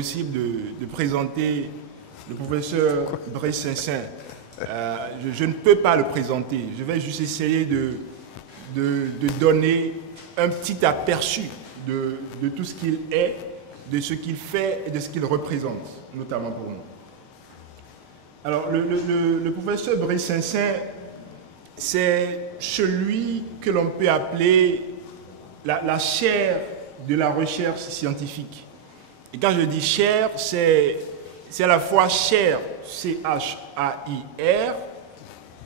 possible de présenter le professeur Brice Saint-Saëns. Je ne peux pas le présenter. Je vais juste essayer de donner un petit aperçu de tout ce qu'il est, de ce qu'il fait et de ce qu'il représente, notamment pour nous. Alors, le professeur Brice Saint-Saëns, c'est celui que l'on peut appeler la chaire de la recherche scientifique. Et quand je dis chaire, c'est à la fois chaire, C-H-A-I-R,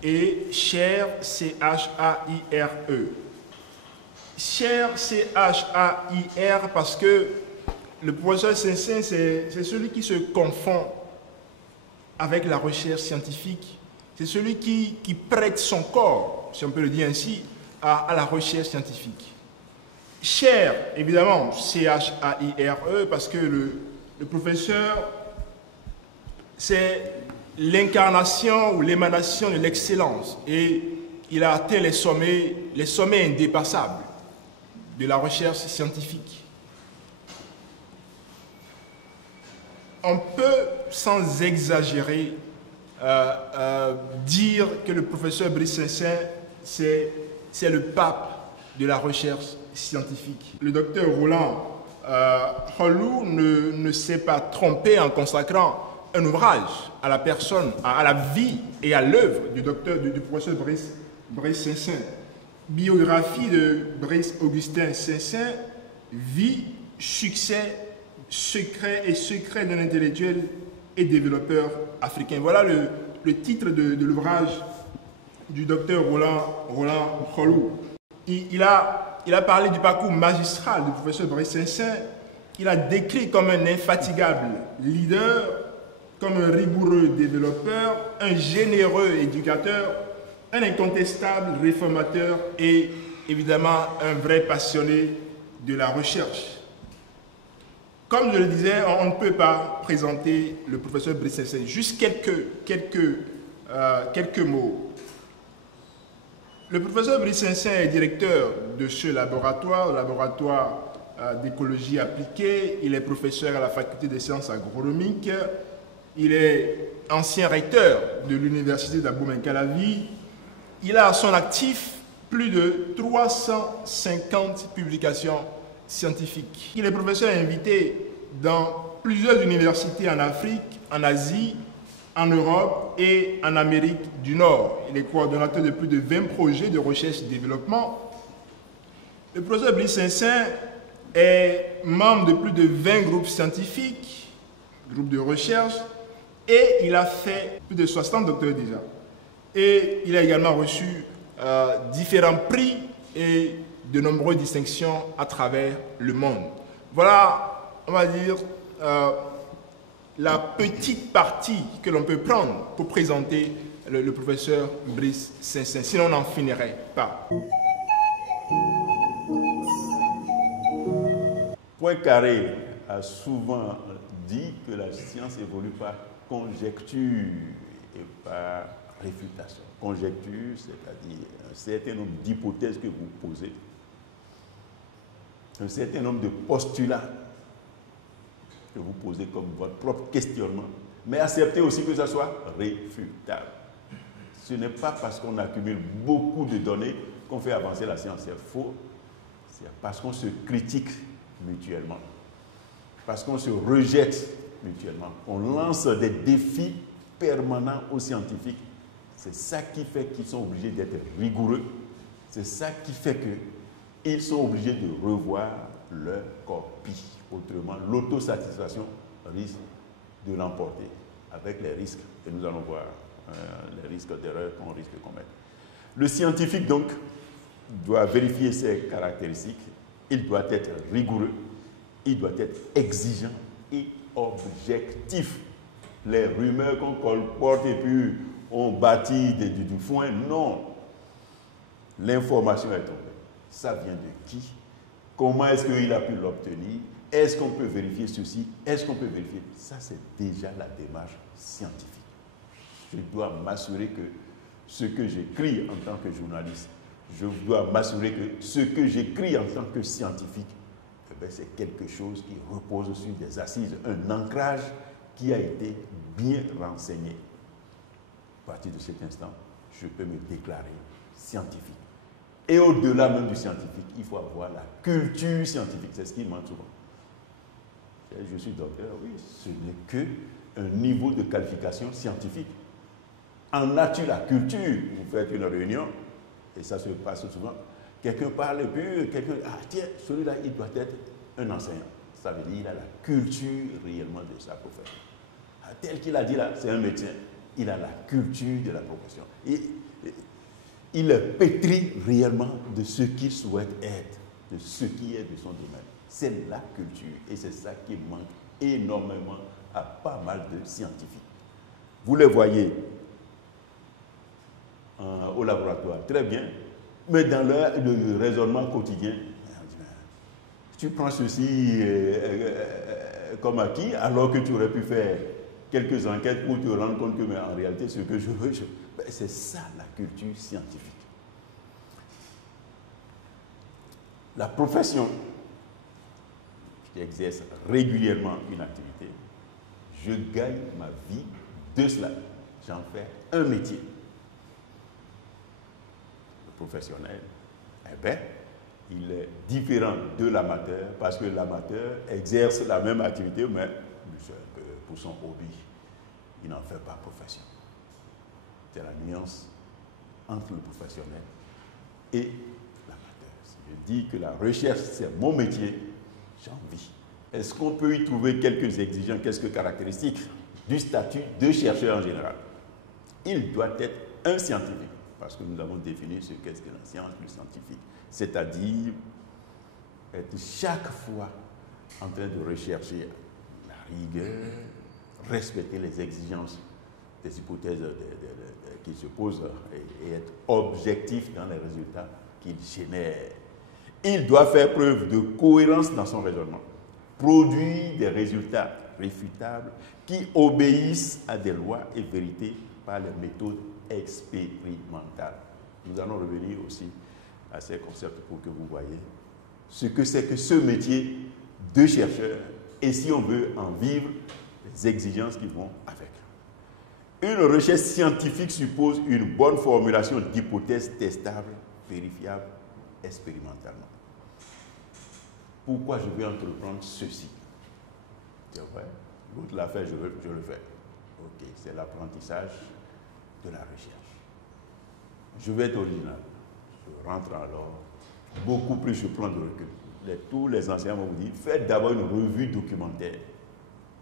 et chaire, C-H-A-I-R-E. Chaire, C-H-A-I-R, parce que le professeur Saint-Saëns, c'est celui qui se confond avec la recherche scientifique. C'est celui qui prête son corps, si on peut le dire ainsi, à la recherche scientifique. Chaire, évidemment, C-H-A-I-R-E, parce que le professeur, c'est l'incarnation ou l'émanation de l'excellence. Et il a atteint les sommets indépassables de la recherche scientifique. On peut, sans exagérer, dire que le professeur Brice Saint-Saëns, c'est le pape de la recherche scientifique. Le docteur Roland Kholou ne s'est pas trompé en consacrant un ouvrage à la personne, à la vie et à l'œuvre du professeur Brice Saint-Saëns. Biographie de Brice Augustin Saint-Saëns, vie, succès, secret d'un intellectuel et développeur africain. Voilà le titre de l'ouvrage du docteur Roland Kholou. Il a parlé du parcours magistral du professeur Brice Saint-Saëns. Il a décrit comme un infatigable leader, comme un rigoureux développeur, un généreux éducateur, un incontestable réformateur et évidemment un vrai passionné de la recherche. Comme je le disais, on ne peut pas présenter le professeur Brice Saint-Saëns. Juste quelques mots. Le professeur Brice Saint-Saëns est directeur de ce laboratoire, le laboratoire d'écologie appliquée. Il est professeur à la faculté des sciences agronomiques. Il est ancien recteur de l'université d'Abomey-Calavi. Il a à son actif plus de 350 publications scientifiques. Il est professeur invité dans plusieurs universités en Afrique, en Asie, en Europe et en Amérique du Nord. Il est coordonnateur de plus de 20 projets de recherche et développement. Le professeur Brice Saint-Saëns est membre de plus de 20 groupes scientifiques, groupes de recherche, et il a fait plus de 60 doctorats déjà. Et il a également reçu différents prix et de nombreuses distinctions à travers le monde. Voilà, on va dire, la petite partie que l'on peut prendre pour présenter le professeur Brice Saint-Saëns, sinon on n'en finirait pas. Poincaré a souvent dit que la science évolue par conjecture et par réfutation. Conjecture, c'est-à-dire un certain nombre d'hypothèses que vous posez, un certain nombre de postulats que vous posez comme votre propre questionnement, mais acceptez aussi que ça soit réfutable. Ce n'est pas parce qu'on accumule beaucoup de données qu'on fait avancer la science. C'est faux. C'est parce qu'on se critique mutuellement, parce qu'on se rejette mutuellement. On lance des défis permanents aux scientifiques. C'est ça qui fait qu'ils sont obligés d'être rigoureux. C'est ça qui fait qu'ils sont obligés de revoir leur copie. Autrement, l'autosatisfaction risque de l'emporter avec les risques, et nous allons voir les risques d'erreur qu'on risque de commettre. Le scientifique, donc, doit vérifier ses caractéristiques, il doit être rigoureux, il doit être exigeant et objectif. Les rumeurs qu'on colporte et puis on bâtit du foin, non. L'information est tombée. Ça vient de qui? Comment est-ce qu'il a pu l'obtenir? Est-ce qu'on peut vérifier ceci? Est-ce qu'on peut vérifier? Ça, c'est déjà la démarche scientifique. Je dois m'assurer que ce que j'écris en tant que journaliste, je dois m'assurer que ce que j'écris en tant que scientifique c'est quelque chose qui repose sur des assises, un ancrage qui a été bien renseigné. À partir de cet instant, je peux me déclarer scientifique. Et au-delà même du scientifique, il faut avoir la culture scientifique. C'est ce qui manque souvent. Je suis docteur, oui, ce n'est qu'un niveau de qualification scientifique. En as-tu la culture? Vous faites une réunion, et ça se passe souvent. Quelqu'un parle, et puis quelqu'un, ah tiens, celui-là, il doit être un enseignant. Ça veut dire qu'il a la culture réellement de sa profession. Ah, tel qu'il a dit là, c'est un médecin. Il a la culture de la profession. Il est pétri réellement de ce qu'il souhaite être, de ce qui est de son domaine. C'est la culture et c'est ça qui manque énormément à pas mal de scientifiques. Vous les voyez au laboratoire, très bien, mais dans le raisonnement quotidien, tu prends ceci comme acquis alors que tu aurais pu faire quelques enquêtes pour te rendre compte que, mais en réalité, ce que je veux, c'est ça la culture scientifique. La profession qui exerce régulièrement une activité, je gagne ma vie de cela. J'en fais un métier. Le professionnel, eh bien, il est différent de l'amateur parce que l'amateur exerce la même activité, mais pour son hobby. Il n'en fait pas profession. C'est la nuance entre le professionnel et l'amateur. Si je dis que la recherche, c'est mon métier, j'en vis. Est-ce qu'on peut y trouver quelques exigences, quelques caractéristiques du statut de chercheur en général? Il doit être un scientifique, parce que nous avons défini ce qu'est la science, le scientifique. C'est-à-dire être chaque fois en train de rechercher la rigueur, respecter les exigences des hypothèses qui se posent et être objectif dans les résultats qu'il génère. Il doit faire preuve de cohérence dans son raisonnement, produire des résultats réfutables qui obéissent à des lois et vérités par les méthodes expérimentales. Nous allons revenir aussi à ces concepts pour que vous voyez ce que c'est que ce métier de chercheur et si on veut en vivre, les exigences qui vont avec. Une recherche scientifique suppose une bonne formulation d'hypothèses testables, vérifiables, expérimentalement. Pourquoi je vais entreprendre ceci? C'est vrai, l'autre l'a fait, je le fais. Ok, c'est l'apprentissage de la recherche. Je vais être original. Je rentre alors beaucoup plus sur le plan de recul. Tous les enseignants vont vous dire, faites d'abord une revue documentaire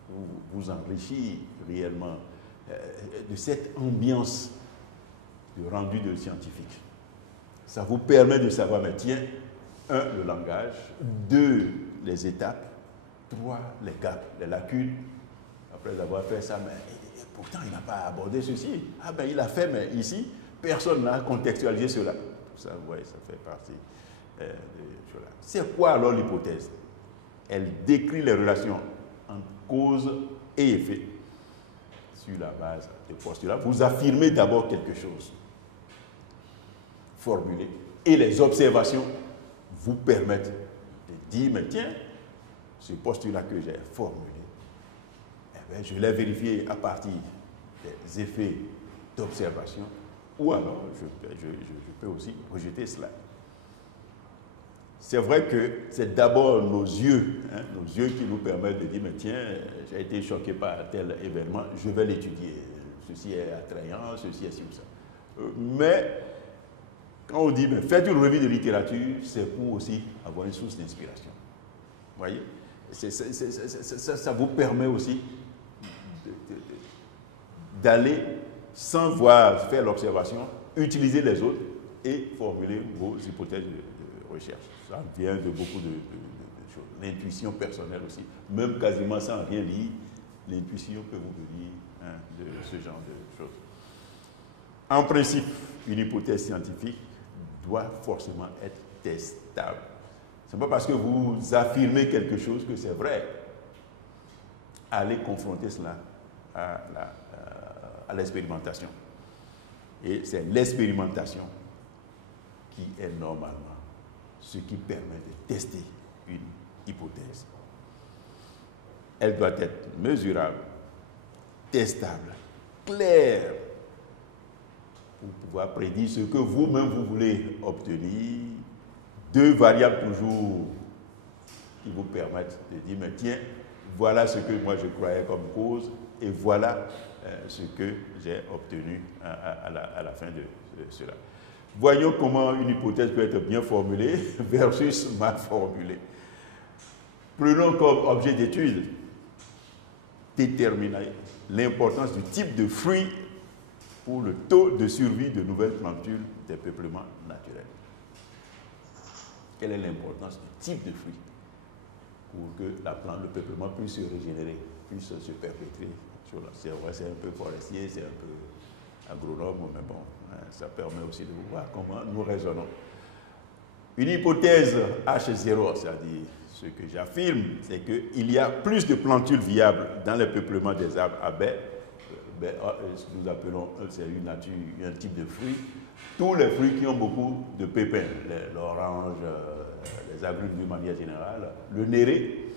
pour vous enrichir réellement de cette ambiance de rendu de scientifique. Ça vous permet de savoir, mais tiens, 1, le langage, 2, les étapes, 3, les gaps, les lacunes. Après avoir fait ça, mais pourtant il n'a pas abordé ceci. Ah ben il a fait, mais ici, personne n'a contextualisé cela. Ça, vous voyez, ça fait partie de cela. C'est quoi alors l'hypothèse? Elle décrit les relations entre cause et effet sur la base des postulats. Vous affirmez d'abord quelque chose, formulé, et les observations vous permettent de dire, mais tiens, ce postulat que j'ai formulé, eh bien, je l'ai vérifié à partir des effets d'observation, ou alors je peux aussi rejeter cela. C'est vrai que c'est d'abord nos yeux qui nous permettent de dire, mais tiens, j'ai été choqué par tel événement, je vais l'étudier. Ceci est attrayant, ceci est ci ou ça. Mais quand on dit, mais faites une revue de littérature, c'est pour aussi avoir une source d'inspiration. Vous voyez, ça vous permet aussi d'aller, sans voir faire l'observation, utiliser les autres et formuler vos hypothèses de recherche. Ça vient de beaucoup de choses. L'intuition personnelle aussi. Même quasiment sans rien lire, l'intuition peut vous venir de ce genre de choses. En principe, une hypothèse scientifique doit forcément être testable. Ce n'est pas parce que vous affirmez quelque chose que c'est vrai. Allez confronter cela à l'expérimentation. Et c'est l'expérimentation qui est normalement ce qui permet de tester une hypothèse. Elle doit être mesurable, testable, claire, pour pouvoir prédire ce que vous-même vous voulez obtenir. 2 variables toujours qui vous permettent de dire, mais tiens, voilà ce que moi je croyais comme cause et voilà ce que j'ai obtenu à la fin de cela. Voyons comment une hypothèse peut être bien formulée versus mal formulée. Prenons comme objet d'étude déterminer l'importance du type de fruit pour le taux de survie de nouvelles plantules des peuplements naturels. Quelle est l'importance du type de fruit pour que le peuplement puisse se régénérer, puisse se perpétrer? C'est vrai, c'est un peu forestier, c'est un peu agronome, mais bon, ça permet aussi de voir comment nous raisonnons. Une hypothèse H0, c'est-à-dire ce que j'affirme, c'est qu'il y a plus de plantules viables dans le peuplement des arbres à baies. Nous appelons, c'est un type de fruit. Tous les fruits qui ont beaucoup de pépins, l'orange, les agrumes d'une manière générale, le néré,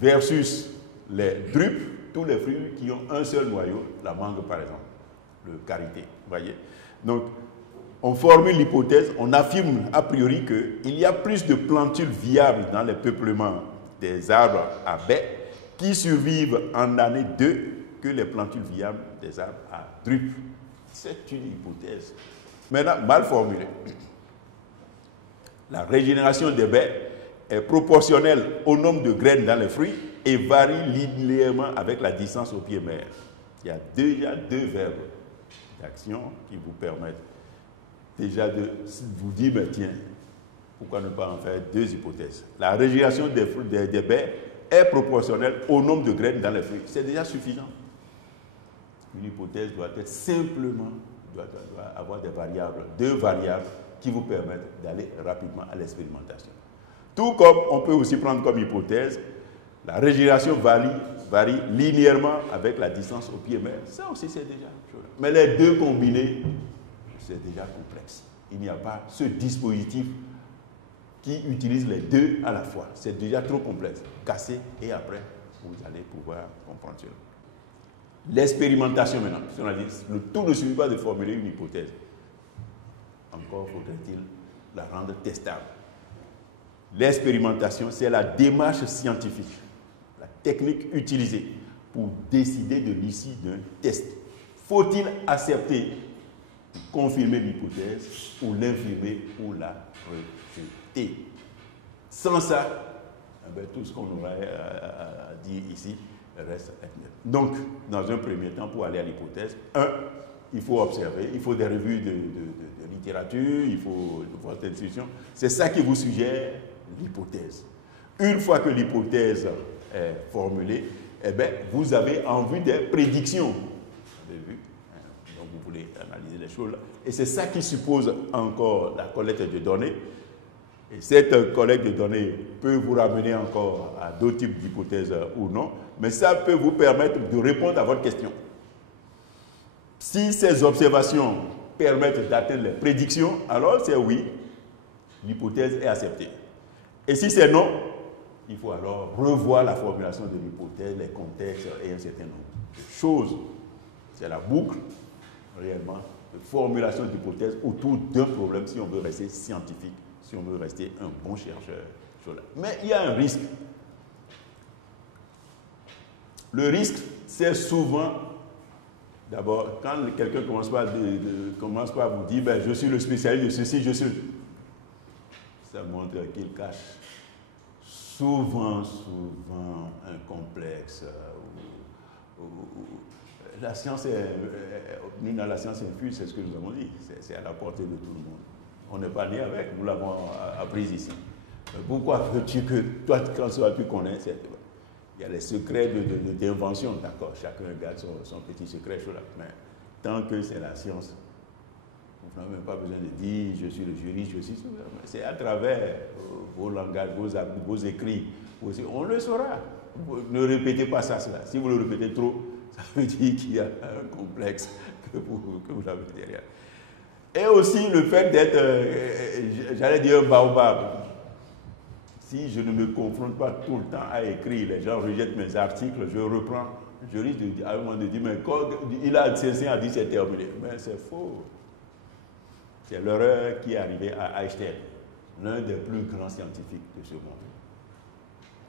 versus les drupes, tous les fruits qui ont un seul noyau, la mangue par exemple, le karité, voyez. Donc, on formule l'hypothèse, on affirme a priori qu'il y a plus de plantules viables dans les peuplements des arbres à baies qui survivent en année 2 que les plantules viables des arbres à drupes. C'est une hypothèse. Maintenant, mal formulée. La régénération des baies est proportionnelle au nombre de graines dans les fruits et varie linéairement avec la distance au pied mère. Il y a déjà 2 verbes d'action qui vous permettent déjà de vous dire, mais tiens, pourquoi ne pas en faire 2 hypothèses? La régénération des baies est proportionnelle au nombre de graines dans les fruits. C'est déjà suffisant. Une hypothèse doit être simplement, doit avoir des variables, 2 variables qui vous permettent d'aller rapidement à l'expérimentation. Tout comme on peut aussi prendre comme hypothèse, la régénération varie linéairement avec la distance au pied mère. Ça aussi c'est déjà chose. Mais les 2 combinés, c'est déjà complexe. Il n'y a pas ce dispositif qui utilise les 2 à la fois. C'est déjà trop complexe. Cassez et après, vous allez pouvoir comprendre cela. L'expérimentation maintenant. On a dit, le tout ne suffit pas de formuler une hypothèse. Encore faudrait-il la rendre testable. L'expérimentation, c'est la démarche scientifique, la technique utilisée pour décider de l'issue d'un test. Faut-il accepter, confirmer l'hypothèse ou l'infirmer ou la rejeter? Sans ça, tout ce qu'on aurait dit ici reste inclus. Donc, dans un premier temps, pour aller à l'hypothèse, il faut observer, il faut des revues de littérature, il faut votre institution. C'est ça qui vous suggère l'hypothèse. Une fois que l'hypothèse est formulée, vous avez en vue des prédictions. Vous avez vu? Donc, vous voulez analyser les choses là. Et c'est ça qui suppose encore la collecte de données. Et cette collecte de données peut vous ramener encore à d'autres types d'hypothèses ou non, mais ça peut vous permettre de répondre à votre question. Si ces observations permettent d'atteindre les prédictions, alors c'est oui, l'hypothèse est acceptée. Et si c'est non, il faut alors revoir la formulation de l'hypothèse, les contextes et un certain nombre de choses. C'est la boucle, réellement, de formulation d'hypothèses autour d'un problème si on veut rester scientifique, si on veut rester un bon chercheur. Mais il y a un risque. Le risque, c'est souvent, d'abord, quand quelqu'un commence par vous dire, je suis le spécialiste de ceci, je suis... Ça montre qu'il cache souvent un complexe. La science dans la science infuse, c'est ce que nous avons dit, c'est à la portée de tout le monde. On n'est pas né avec, nous l'avons appris ici. Pourquoi veux-tu que toi, quand tu connais, il y a les secrets d'invention, d'accord, chacun garde son petit secret, mais tant que c'est la science, vous n'avez même pas besoin de dire je suis le juriste, je suis... C'est à travers vos langages, vos écrits, on le saura. Ne répétez pas ça, cela. Si vous le répétez trop, ça veut dire qu'il y a un complexe que vous avez derrière. Et aussi le fait d'être, j'allais dire un baobab. si je ne me confronte pas tout le temps à écrire, les gens rejettent mes articles, je reprends. Je risque à un moment de dire, mais quand il a cessé à dire c'est terminé. Mais c'est faux. C'est l'erreur qui est arrivée à Einstein, l'un des plus grands scientifiques de ce monde.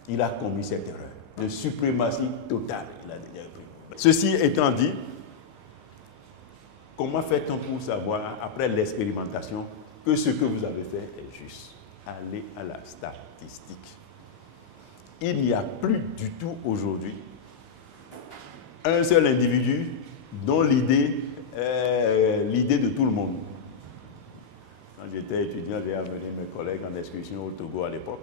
Il a commis cette erreur de suprématie totale. Il a déjà pris. Ceci étant dit, comment fait-on pour savoir, après l'expérimentation, que ce que vous avez fait est juste? Allez à la statistique. Il n'y a plus du tout aujourd'hui un seul individu dont l'idée est l'idée de tout le monde. Quand j'étais étudiant, j'ai amené mes collègues en excursion au Togo à l'époque.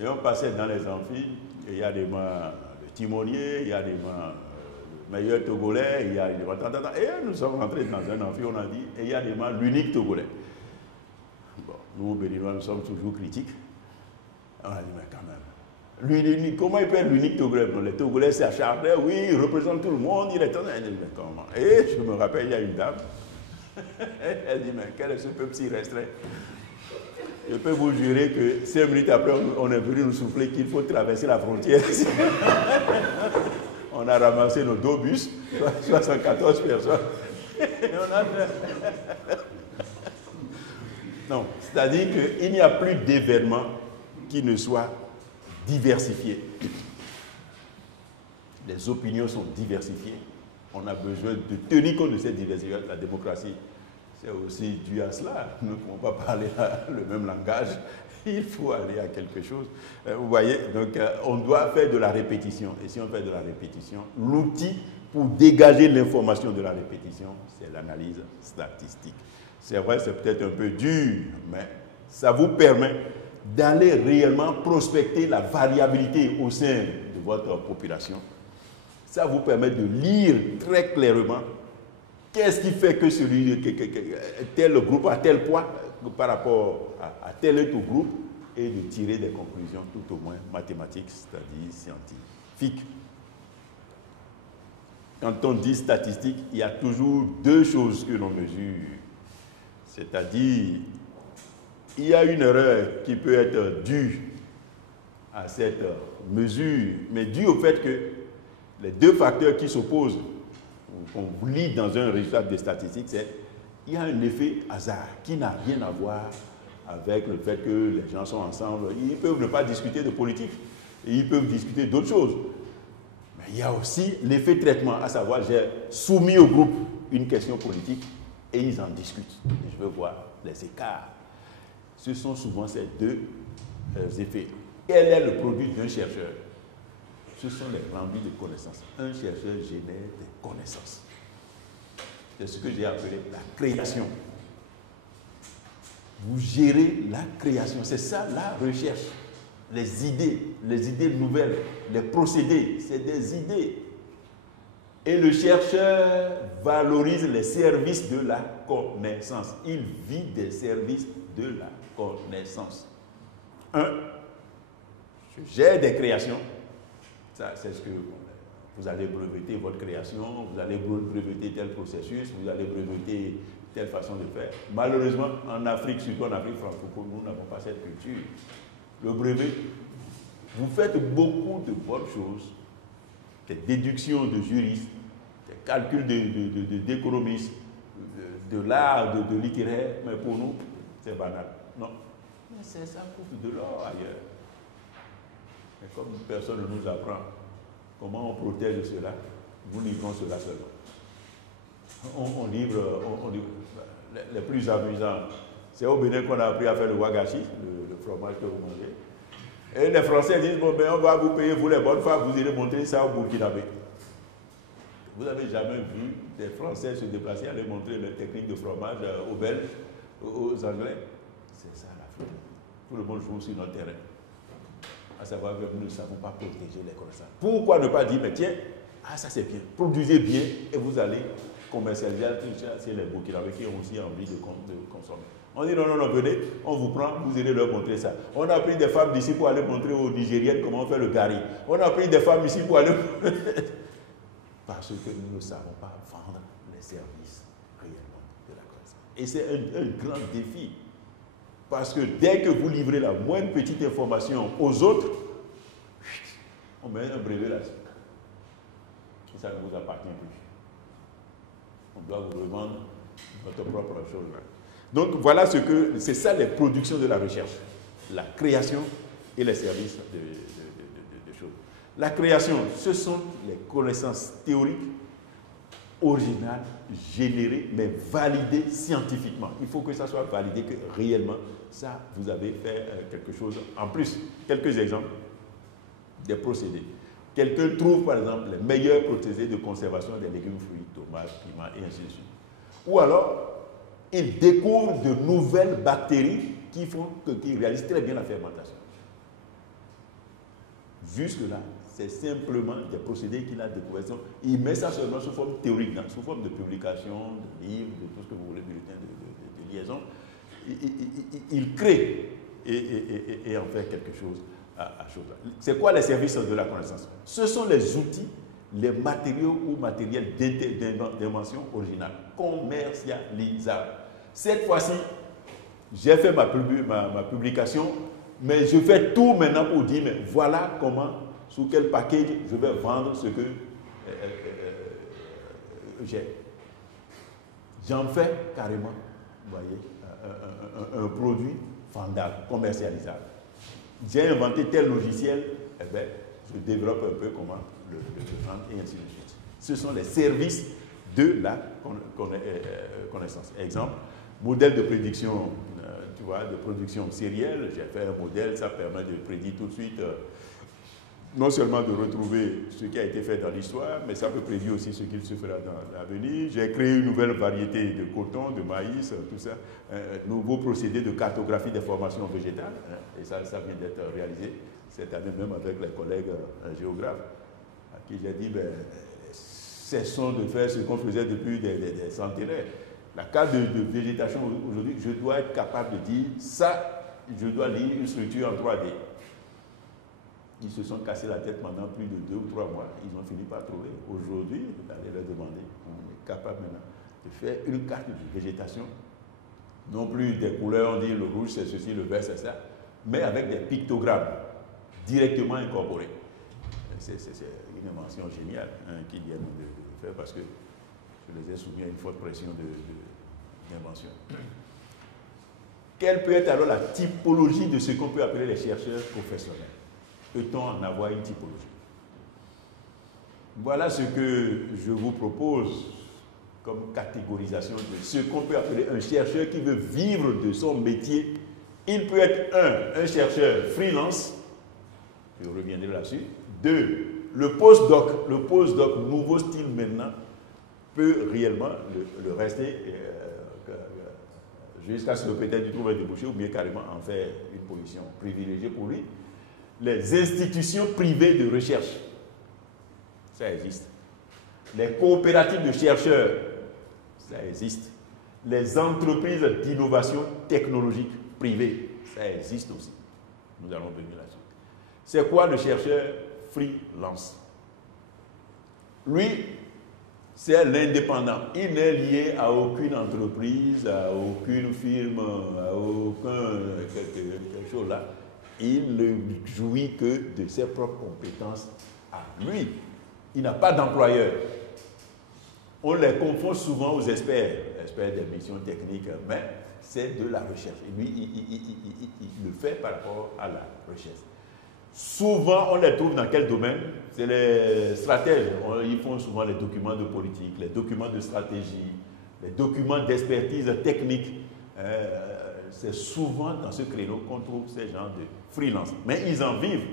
Et on passait dans les amphis, et il y a des mains le timonier, il y a des mains le meilleur togolais, il y a des mains... Et nous sommes rentrés dans un amphi, on a dit, et il y a des mains l'unique togolais. Bon, nous, Béninois, nous sommes toujours critiques. On a dit, mais quand même, comment il peut être l'unique togolais? Les togolais s'acharnaient, oui, il représente tout le monde, il est en... Comment? Et je me rappelle, il y a une dame, elle dit, mais quel est ce peuple si restreint? Je peux vous jurer que 5 minutes après, on est venu nous souffler qu'il faut traverser la frontière. On a ramassé nos 2 bus, 74 personnes. Non, c'est-à-dire qu'il n'y a plus d'événements qui ne soient diversifiés. Les opinions sont diversifiées. On a besoin de tenir compte de cette diversité. La démocratie, c'est aussi dû à cela. Nous ne pouvons pas parler le même langage. Il faut aller à quelque chose. Vous voyez, donc on doit faire de la répétition. Et si on fait de la répétition, l'outil pour dégager l'information de la répétition, c'est l'analyse statistique. C'est vrai, c'est peut-être un peu dur, mais ça vous permet d'aller réellement prospecter la variabilité au sein de votre population. Ça vous permet de lire très clairement qu'est-ce qui fait que tel groupe a tel poids par rapport à tel autre groupe et de tirer des conclusions tout au moins mathématiques, c'est-à-dire scientifiques. Quand on dit statistique, il y a toujours 2 choses que l'on mesure. C'est-à-dire, il y a une erreur qui peut être due à cette mesure, mais due au fait que les 2 facteurs qui s'opposent, qu'on lit dans un résultat de statistique, c'est qu'il y a un effet hasard qui n'a rien à voir avec le fait que les gens sont ensemble. Ils peuvent ne pas discuter de politique, et ils peuvent discuter d'autres choses. Mais il y a aussi l'effet traitement, à savoir, j'ai soumis au groupe une question politique et ils en discutent. Et je veux voir les écarts. Ce sont souvent ces 2 effets. Quel est le produit d'un chercheur? Ce sont les rendus de connaissances. Un chercheur génère des connaissances. C'est ce que j'ai appelé la création. Vous gérez la création. C'est ça la recherche. Les idées nouvelles, les procédés, c'est des idées. Et le chercheur valorise les services de la connaissance. Il vit des services de la connaissance. 1. Je gère des créations. Ça, c'est ce que vous allez breveter votre création, vous allez breveter tel processus, vous allez breveter telle façon de faire. Malheureusement, en Afrique, surtout en Afrique francophone, nous n'avons pas cette culture. Le brevet, vous faites beaucoup de bonnes choses, des déductions de juristes, des calculs d'économistes, de l'art, de littéraire, mais pour nous, c'est banal. Non, mais ça coûte de l'or ailleurs. Mais comme personne ne nous apprend comment on protège cela, nous livrons cela seulement. On livre les plus amusants. C'est au Bénin qu'on a appris à faire le wagashi, le fromage que vous mangez. Et les Français disent, bon, ben, on va vous payer, vous les bonnes femmes, vous irez montrer ça au Burkinabé. Vous n'avez jamais vu des Français se déplacer, aller montrer leur technique de fromage aux Belges, aux Anglais? C'est ça l'Afrique. Tout le monde joue sur notre terrain. À savoir que nous ne savons pas protéger les connaissances. Pourquoi ne pas dire, mais tiens, ça c'est bien, produisez bien et vous allez commercialiser c'est les Burkinabés qui ont aussi envie de consommer. On dit non, venez, on vous prend, vous irez leur montrer ça. On a pris des femmes d'ici pour aller montrer aux Nigériennes comment on fait le gari. On a pris des femmes ici pour aller... Parce que nous ne savons pas vendre les services réellement de la connaissance. Et c'est un grand défi. Parce que dès que vous livrez la moindre petite information aux autres, on met un brevet là-dessus. Et ça ne vous appartient plus. On doit vous revendre votre propre chose là. Donc voilà c'est ça les productions de la recherche. La création et les services de choses. La création, ce sont les connaissances théoriques originales, générées, mais validées scientifiquement. Il faut que ça soit validé, que réellement, ça, vous avez fait quelque chose en plus. Quelques exemples des procédés. Quelqu'un trouve, par exemple, les meilleurs procédés de conservation des légumes, fruits, tomates, piments, et ainsi de suite. Ou alors, il découvre de nouvelles bactéries qui réalisent très bien la fermentation. Jusque-là, c'est simplement des procédés qu'il a découverts. Il met ça seulement sous forme théorique, sous forme de publication, de livres, de tout ce que vous voulez, bulletins de liaison. Il crée et en fait quelque chose à chose. C'est quoi les services de la connaissance? Ce sont les outils, les matériaux ou matériels d'invention originale, commercialisables. Cette fois-ci, j'ai fait ma publication, mais je fais tout maintenant pour dire, mais voilà comment, sous quel package je vais vendre ce que j'ai. J'en fais carrément, vous voyez, un produit vendable, commercialisable. J'ai inventé tel logiciel, eh bien, je développe un peu comment le vendre et ainsi de suite. Ce sont les services de la connaissance. Exemple, modèle de prédiction, tu vois, de production sérielle. J'ai fait un modèle, ça permet de prédire tout de suite, non seulement de retrouver ce qui a été fait dans l'histoire, mais ça peut prédire aussi ce qu'il se fera dans l'avenir. J'ai créé une nouvelle variété de coton, de maïs, tout ça. Un nouveau procédé de cartographie des formations végétales. Et ça vient d'être réalisé cette année même avec les collègues géographes, à qui j'ai dit, ben, cessons de faire ce qu'on faisait depuis des centenaires. La carte de végétation aujourd'hui, je dois être capable de dire ça, je dois lire une structure en 3D. Ils se sont cassés la tête pendant plus de 2 ou 3 mois. Ils ont fini par trouver. Aujourd'hui, d'aller leur demander, on est capable maintenant de faire une carte de végétation. Non plus des couleurs, on dit le rouge c'est ceci, le vert c'est ça, mais avec des pictogrammes directement incorporés. C'est une invention géniale qu'ils viennent de faire parce que je les ai soumis à une forte pression d'invention. Quelle peut être alors la typologie de ce qu'on peut appeler les chercheurs professionnels? Peut-on en avoir une typologie? Voilà ce que je vous propose comme catégorisation de ce qu'on peut appeler un chercheur qui veut vivre de son métier. Il peut être un chercheur freelance, je reviendrai là-dessus. 2, le postdoc. Le postdoc, nouveau style maintenant, peut réellement le rester jusqu'à ce que peut-être il trouve un débouché ou bien carrément en faire une position privilégiée pour lui. Les institutions privées de recherche, ça existe. Les coopératives de chercheurs, ça existe. Les entreprises d'innovation technologique privées, ça existe aussi. Nous allons venir là-dessus. C'est quoi le chercheur freelance? Lui, c'est l'indépendant. Il n'est lié à aucune entreprise, à aucune firme, à aucun quelque chose là. Il ne jouit que de ses propres compétences à lui. Il n'a pas d'employeur. On les confond souvent aux experts des missions techniques, mais c'est de la recherche. Et lui, il le fait par rapport à la recherche. Souvent, on les trouve dans quel domaine? C'est les stratèges. Ils font souvent les documents de politique, les documents de stratégie, les documents d'expertise technique. C'est souvent dans ce créneau qu'on trouve ces gens de freelance. Mais ils en vivent.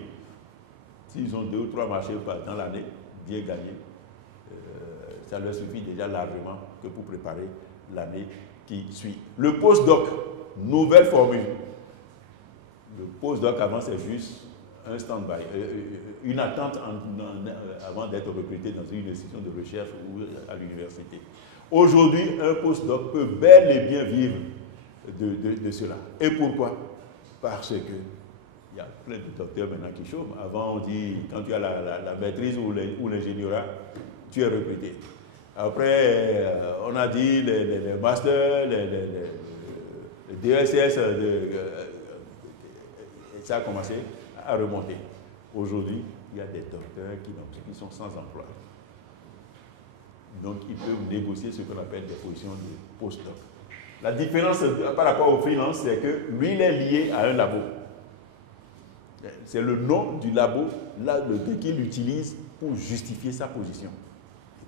S'ils ont 2 ou 3 marchés dans l'année, bien gagné, ça leur suffit déjà largement que pour préparer l'année qui suit. Le postdoc, nouvelle formule. Le postdoc avant, c'est juste un stand-by, une attente avant d'être recruté dans une institution de recherche ou à l'université. Aujourd'hui, un postdoc peut bel et bien vivre de cela. Et pourquoi? Parce que il y a plein de docteurs maintenant qui chôment. Avant, on dit, quand tu as la maîtrise ou l'ingénierat, tu es recruté. Après, on a dit les masters, Le DSS, ça a commencé à remonter. Aujourd'hui, il y a des docteurs qui sont sans emploi. Donc, ils peuvent négocier ce qu'on appelle des positions de post-doc. La différence par rapport au freelance, c'est que lui, il est lié à un labo. C'est le nom du labo qu'il utilise pour justifier sa position.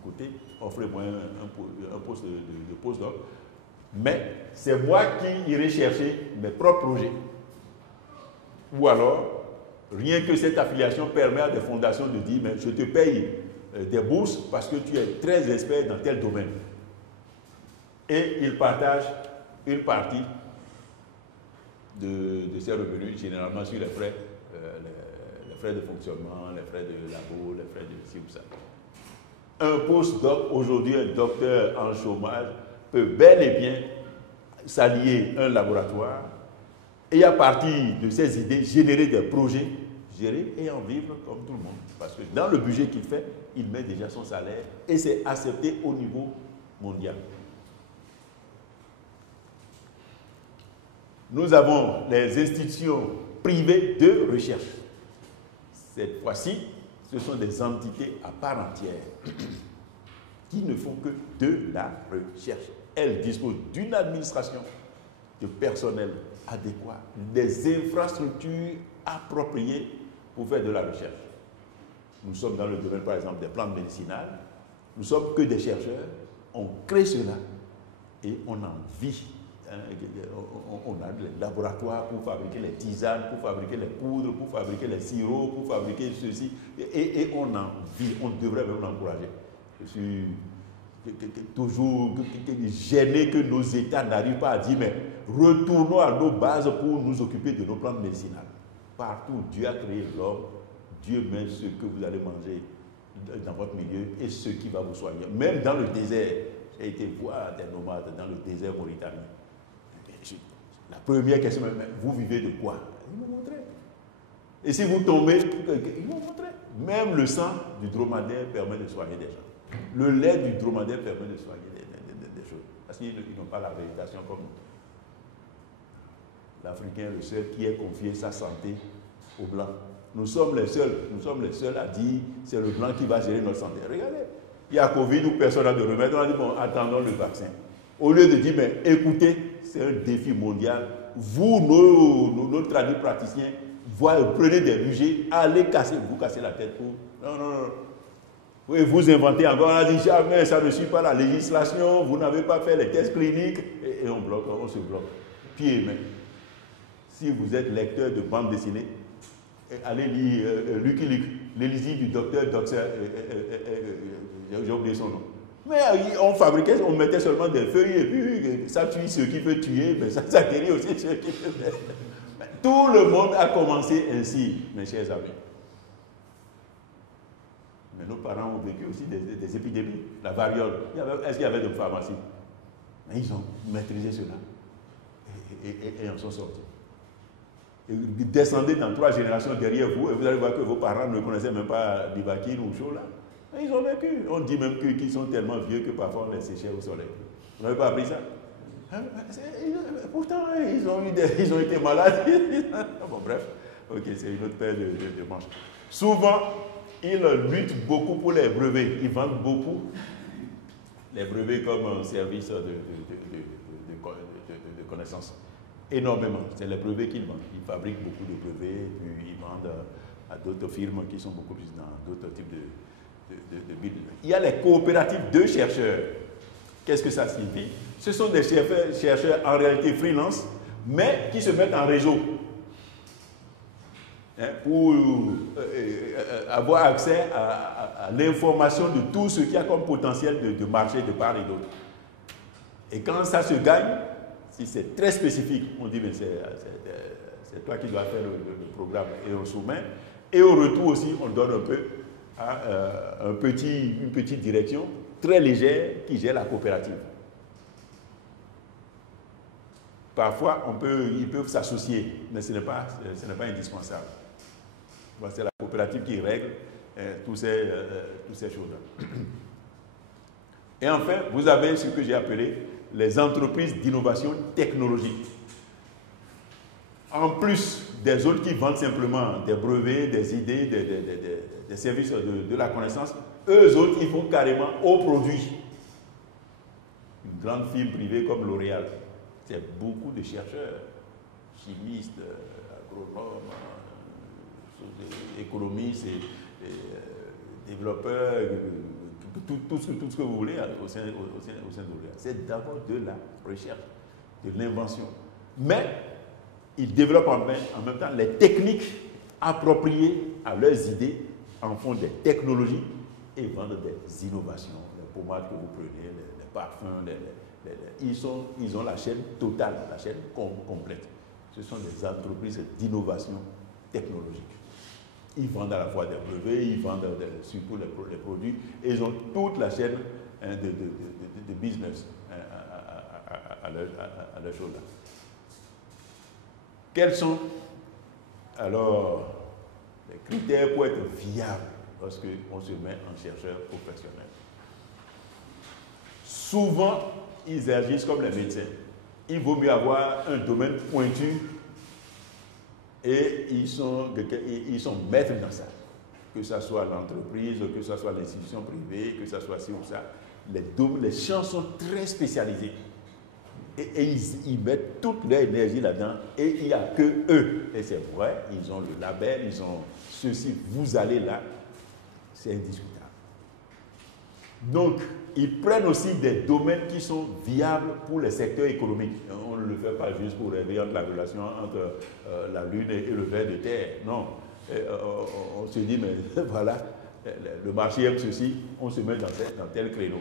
Écoutez, offrez-moi un poste de post-doc, mais c'est moi qui irai chercher mes propres projets. Ou alors, rien que cette affiliation permet à des fondations de dire, mais je te paye des bourses parce que tu es très expert dans tel domaine. Et ils partagent une partie de ces revenus, généralement sur les frais de fonctionnement, les frais de labo, les frais de ci ou ça. Un postdoc, aujourd'hui, un docteur en chômage, peut bel et bien s'allier un laboratoire et à partir de ses idées, générer des projets, gérer et en vivre comme tout le monde. Parce que dans le budget qu'il fait, il met déjà son salaire et c'est accepté au niveau mondial. Nous avons les institutions privées de recherche. Cette fois-ci, ce sont des entités à part entière qui ne font que de la recherche. Elles disposent d'une administration, de personnel adéquat, des infrastructures appropriées pour faire de la recherche. Nous sommes dans le domaine, par exemple, des plantes médicinales. Nous ne sommes que des chercheurs. On crée cela et on en vit. On a des laboratoires pour fabriquer les tisanes, pour fabriquer les poudres, pour fabriquer les sirops, pour fabriquer ceci. Et on en vit. On devrait même l'encourager. Je suis toujours gêné que nos États n'arrivent pas à dire, mais retournons à nos bases pour nous occuper de nos plantes médicinales. Partout, Dieu a créé l'homme. Dieu met ce que vous allez manger dans votre milieu et ce qui va vous soigner. Même dans le désert, j'ai été voir des nomades dans le désert mauritanien. La première question, vous vivez de quoi? Ils m'ont montré. Et si vous tombez, ils m'ont montré. Même le sang du dromadaire permet de soigner des gens. Le lait du dromadaire permet de soigner des choses. Parce qu'ils n'ont pas la végétation comme nous. L'Africain, le seul qui ait confié sa santé aux Blancs. Nous sommes les seuls à dire c'est le Blanc qui va gérer notre santé. Regardez, il y a Covid où personne n'a de remède. On a dit, bon, attendons le vaccin. Au lieu de dire, mais écoutez, c'est un défi mondial. Vous, nos praticiens, prenez des budgets, allez vous casser la tête pour... Non. Oui, vous inventez encore, on a dit jamais, ça ne suit pas la législation, vous n'avez pas fait les tests cliniques, et on se bloque. Pieds et mains. Si vous êtes lecteur de bande dessinée, allez lire Lucky Luke, l'Élysie du docteur j'ai oublié son nom. Mais on fabriquait, on mettait seulement des feuilles et puis ça tue ce qui peut tuer, mais ça guérit aussi ce qui peut faire. Tout le monde a commencé ainsi, mes chers amis. Mais nos parents ont vécu aussi des épidémies. La variole, est-ce qu'il y avait de pharmacie? Mais ils ont maîtrisé cela et en sont sortis. Et vous descendez dans 3 générations derrière vous et vous allez voir que vos parents ne connaissaient même pas Divaquine ou Chola. Ils ont vécu. On dit même qu'ils sont tellement vieux que parfois on les séchait au soleil. Vous n'avez pas appris ça? Pourtant, ils ont été malades. Bon, bref, ok, c'est une autre paire de manches. Souvent, ils luttent beaucoup pour les brevets. Ils vendent beaucoup les brevets comme un service de connaissance. Énormément. C'est les brevets qu'ils vendent. Ils fabriquent beaucoup de brevets, puis ils vendent à d'autres firmes qui sont beaucoup plus dans d'autres types de business. Il y a les coopératives de chercheurs. Qu'est-ce que ça signifie? Ce sont des chercheurs en réalité freelance, mais qui se mettent en réseau pour avoir accès à l'information de tout ce qu'il y a comme potentiel de marché de part et d'autre. Et quand ça se gagne, si c'est très spécifique, on dit mais c'est toi qui dois faire le programme et on soumet. Et au retour aussi, on donne un peu à une petite direction très légère qui gère la coopérative. Parfois, ils peuvent s'associer, mais ce n'est pas indispensable. C'est la coopérative qui règle toutes ces choses-là. Et enfin, vous avez ce que j'ai appelé les entreprises d'innovation technologique. En plus des autres qui vendent simplement des brevets, des idées, des services de la connaissance, eux autres, ils font carrément au produit. Une grande firme privée comme L'Oréal, c'est beaucoup de chercheurs, chimistes, agronomes, économistes, développeurs, tout ce que vous voulez au sein de L'Oréal. C'est d'abord de la recherche, de l'invention. Mais ils développent en même temps les techniques appropriées à leurs idées, en font des technologies et vendent des innovations. Les pommades que vous prenez, les parfums, ils ont la chaîne totale, la chaîne complète. Ce sont des entreprises d'innovation technologique. Ils vendent à la fois des brevets, ils vendent surtout les produits, et ils ont toute la chaîne de business à leur chose là. Quels sont alors les critères pour être viable lorsqu'on se met en chercheur professionnel? Souvent, ils agissent comme les médecins. Il vaut mieux avoir un domaine pointu et ils sont maîtres dans ça. Que ce soit l'entreprise, que ce soit l'institution privée, que ce soit ci ou ça. Les champs sont très spécialisés. Et ils mettent toute leur énergie là-dedans et il n'y a que eux. Et c'est vrai, ils ont le label, ils ont ceci, vous allez là, c'est indiscutable. Donc, ils prennent aussi des domaines qui sont viables pour les secteurs économiques. On ne le fait pas juste pour rêver entre la relation entre la Lune et le ver de terre. Non. On se dit, mais voilà, le marché aime ceci, on se met dans tel créneau.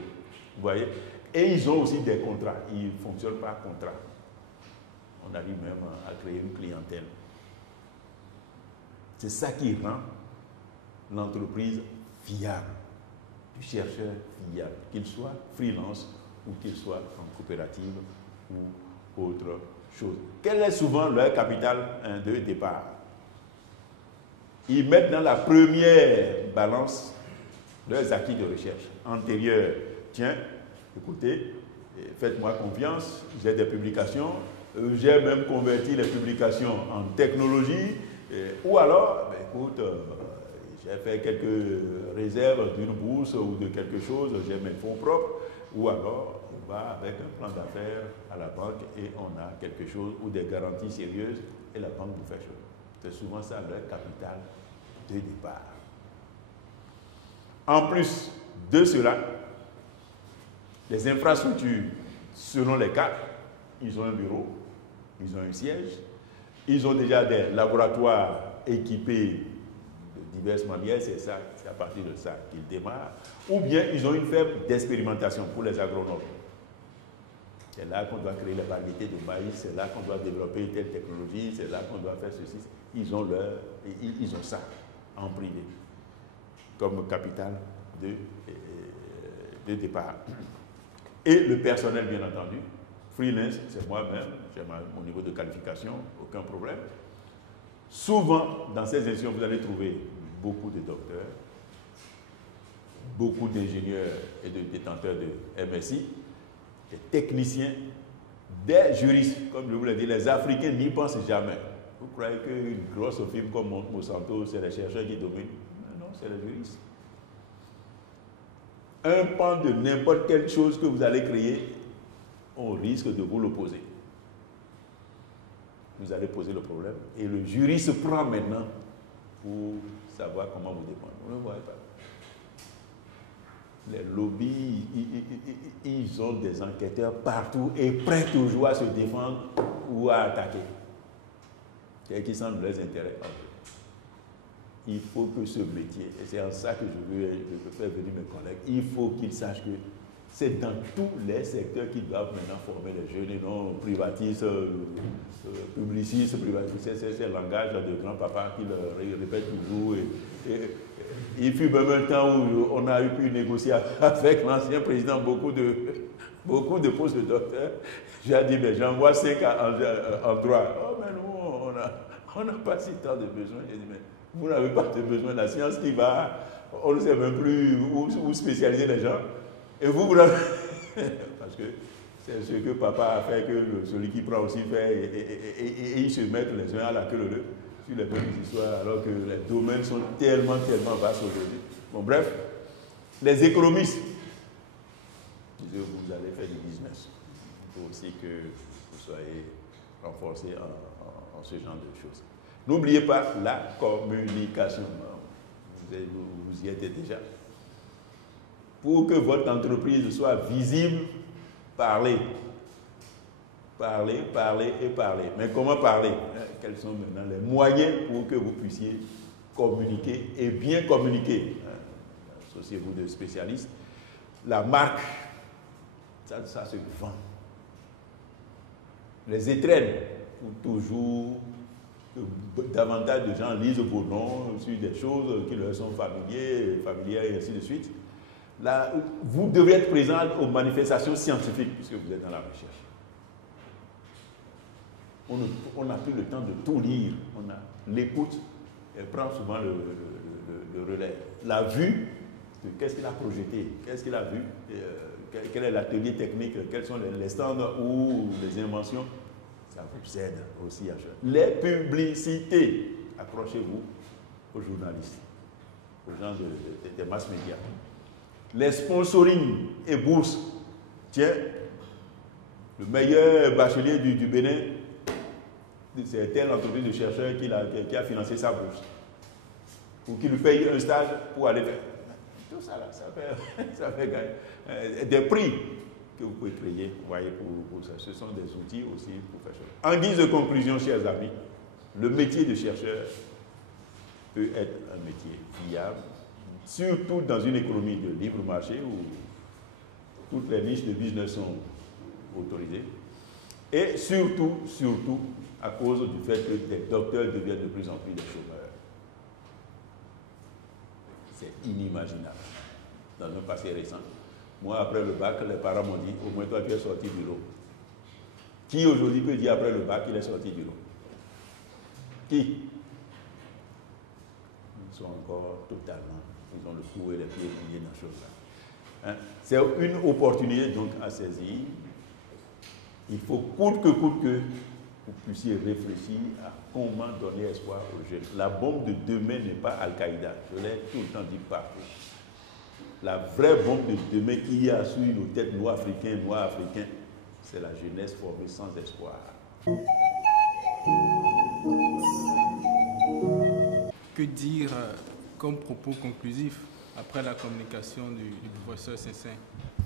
Vous voyez? Et ils ont aussi des contrats. Ils ne fonctionnent pas contrat. On arrive même à créer une clientèle. C'est ça qui rend l'entreprise viable, du chercheur viable, qu'il soit freelance ou qu'il soit en coopérative ou autre chose. Quel est souvent leur capital de départ? Ils mettent dans la première balance leurs acquis de recherche antérieurs. Tiens, écoutez, faites-moi confiance, j'ai des publications, j'ai même converti les publications en technologie, ou alors, écoute, j'ai fait quelques réserves d'une bourse ou de quelque chose, j'ai mes fonds propres, ou alors on va avec un plan d'affaires à la banque et on a quelque chose, ou des garanties sérieuses, et la banque vous fait chose. C'est souvent ça leur capital de départ. En plus de cela, les infrastructures, selon les cas, ils ont un bureau, ils ont un siège, ils ont déjà des laboratoires équipés de diverses manières, c'est à partir de ça qu'ils démarrent, ou bien ils ont une ferme d'expérimentation pour les agronomes. C'est là qu'on doit créer les variétés de maïs, c'est là qu'on doit développer telle technologie, c'est là qu'on doit faire ceci. Ils ont ça en privé, comme capital de départ. Et le personnel, bien entendu, freelance, c'est moi-même, j'ai mon niveau de qualification, aucun problème. Souvent, dans ces institutions, vous allez trouver beaucoup de docteurs, beaucoup d'ingénieurs et de détenteurs de MSI, des techniciens, des juristes. Comme je vous l'ai dit, les Africains n'y pensent jamais. Vous croyez qu'une grosse firme comme Monsanto, c'est les chercheurs qui dominent? Non, c'est les juristes. Un pan de n'importe quelle chose que vous allez créer, on risque de vous l'opposer. Vous allez poser le problème et le jury se prend maintenant pour savoir comment vous défendre. Vous ne le voyez pas. Les lobbies, ils ont des enquêteurs partout et prêts toujours à se défendre ou à attaquer. C'est qui semble leurs intérêts. Il faut que ce métier, et c'est en ça que je veux faire venir mes collègues, il faut qu'ils sachent que c'est dans tous les secteurs qu'ils doivent maintenant former les jeunes et non privatistes, publicistes, privatistes. C'est le langage de grand-papa qui le répète toujours. Et il fut même un temps où on a pu négocier avec l'ancien président beaucoup de postes de docteurs. J'ai dit, mais j'envoie 5 en droit. Oh, mais nous, on n'a pas si tant de besoin. J'ai dit, mais vous n'avez pas de besoin. La science qui va, on ne sait même plus où spécialiser les gens. Et vous l'avez. Parce que C'est ce que papa a fait, que celui qui prend aussi fait, et ils se mettent les uns à la queue leu sur les mêmes histoires, alors que les domaines sont tellement vastes aujourd'hui. Bon, bref, les économistes, vous allez faire du business. Il faut aussi que vous soyez renforcés en ce genre de choses. N'oubliez pas la communication. Vous y êtes déjà. Pour que votre entreprise soit visible, parlez. Parlez, parlez et parlez. Mais comment parler? Quels sont maintenant les moyens pour que vous puissiez communiquer et bien communiquer? Associez-vous de spécialistes. La marque, ça se vend. Les étrennes, pour toujours que davantage de gens lisent vos noms sur des choses qui leur sont familières et ainsi de suite. Là, vous devez être présent aux manifestations scientifiques puisque vous êtes dans la recherche. On n'a plus le temps de tout lire. On a l'écoute, elle prend souvent le relais. La vue, qu'est-ce qu'il a projeté, qu'est-ce qu'il a vu, quel est l'atelier technique, quels sont les stands ou les inventions, ça vous aide aussi à faire. Les publicités, accrochez-vous aux journalistes, aux gens des masses médias. Les sponsoring et bourses, tiens, le meilleur bachelier du Bénin, c'est telle entreprise de chercheurs qui a financé sa bourse. Ou qui lui paye un stage pour aller faire. Tout ça, là, ça fait gagner. Des prix que vous pouvez créer, vous voyez, pour ça. Ce sont des outils aussi pour faire ça. En guise de conclusion, chers amis, le métier de chercheur peut être un métier viable, surtout dans une économie de libre marché où toutes les niches de business sont autorisées. Et surtout, à cause du fait que des docteurs deviennent de plus en plus des chômeurs. C'est inimaginable. Dans un passé récent, moi, après le bac, les parents m'ont dit, au moins toi, tu es sorti du lot. Qui aujourd'hui peut dire après le bac, il est sorti du lot? Qui? Ils sont encore totalement, ils ont le cou et les pieds liés dans ce chose-là. Hein? C'est une opportunité donc à saisir. Il faut coûte que vous puissiez réfléchir à comment donner espoir aux jeunes. La bombe de demain n'est pas Al-Qaïda. Je l'ai tout le temps dit partout. La vraie bombe de demain qu'il y a sur nos têtes noirs africains, c'est la jeunesse formée sans espoir. Que dire comme propos conclusif après la communication du professeur Saint-Saint,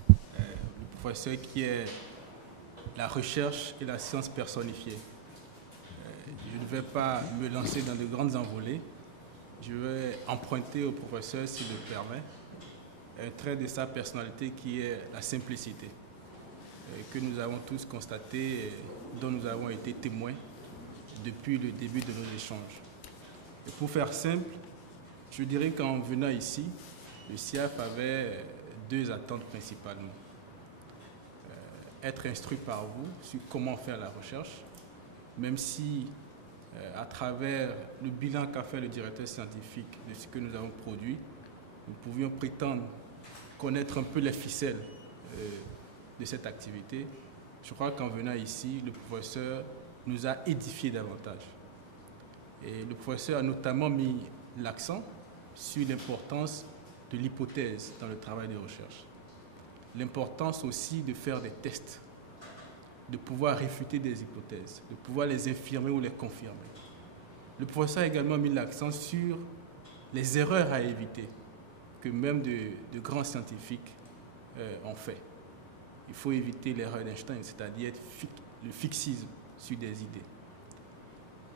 le professeur qui est la recherche et la science personnifiée. Je ne vais pas me lancer dans de grandes envolées. Je vais emprunter au professeur, s'il le permet, un trait de sa personnalité qui est la simplicité, que nous avons tous constaté, dont nous avons été témoins depuis le début de nos échanges. Et pour faire simple, je dirais qu'en venant ici, le CIAF avait deux attentes principalement. Être instruit par vous sur comment faire la recherche, même si à travers le bilan qu'a fait le directeur scientifique de ce que nous avons produit, nous pouvions prétendre connaître un peu les ficelles de cette activité. Je crois qu'en venant ici, le professeur nous a édifié davantage. Et le professeur a notamment mis l'accent sur l'importance de l'hypothèse dans le travail de recherche. L'importance aussi de faire des tests, de pouvoir réfuter des hypothèses, de pouvoir les infirmer ou les confirmer. Le professeur a également mis l'accent sur les erreurs à éviter, que même de grands scientifiques ont fait. Il faut éviter l'erreur d'Einstein, c'est-à-dire le fixisme sur des idées.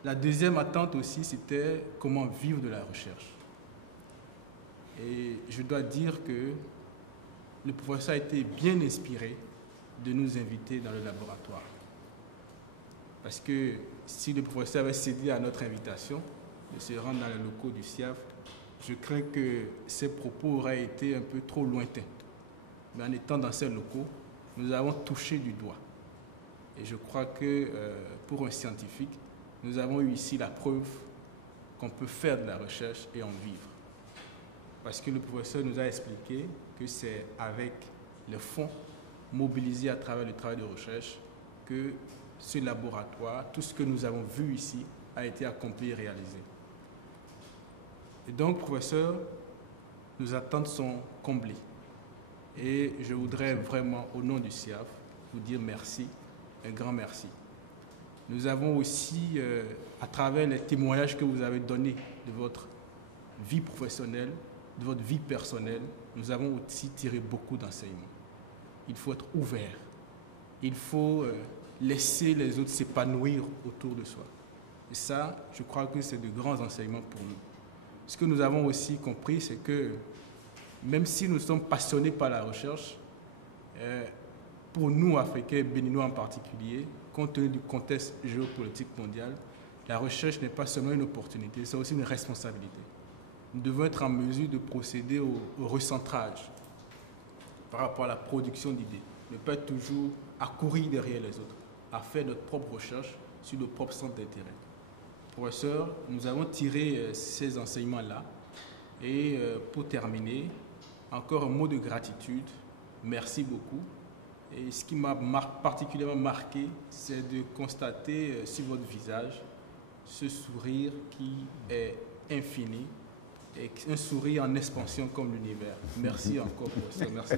La deuxième attente aussi, c'était comment vivre de la recherche. Et je dois dire que le professeur a été bien inspiré de nous inviter dans le laboratoire. Parce que si le professeur avait cédé à notre invitation de se rendre dans les locaux du CIAF, je crains que ses propos auraient été un peu trop lointains. Mais en étant dans ces locaux, nous avons touché du doigt. Et je crois que pour un scientifique, nous avons eu ici la preuve qu'on peut faire de la recherche et en vivre. Parce que le professeur nous a expliqué que c'est avec les fonds mobiliser à travers le travail de recherche que ce laboratoire, tout ce que nous avons vu ici, a été accompli et réalisé. Et donc, professeur, nos attentes sont comblées. Et je voudrais vraiment, au nom du CIAF, vous dire merci, un grand merci. Nous avons aussi, à travers les témoignages que vous avez donnés de votre vie professionnelle, de votre vie personnelle, nous avons aussi tiré beaucoup d'enseignements. Il faut être ouvert. Il faut laisser les autres s'épanouir autour de soi. Et ça, je crois que c'est de grands enseignements pour nous. Ce que nous avons aussi compris, c'est que même si nous sommes passionnés par la recherche, pour nous, Africains, Béninois en particulier, compte tenu du contexte géopolitique mondial, la recherche n'est pas seulement une opportunité, c'est aussi une responsabilité. Nous devons être en mesure de procéder au recentrage par rapport à la production d'idées, ne pas être toujours à courir derrière les autres, à faire notre propre recherche sur nos propres centres d'intérêt. Professeur, nous avons tiré ces enseignements-là et pour terminer, encore un mot de gratitude. Merci beaucoup. Et ce qui m'a particulièrement marqué, c'est de constater sur votre visage ce sourire qui est infini et un sourire en expansion comme l'univers. Merci encore, professeur. Merci.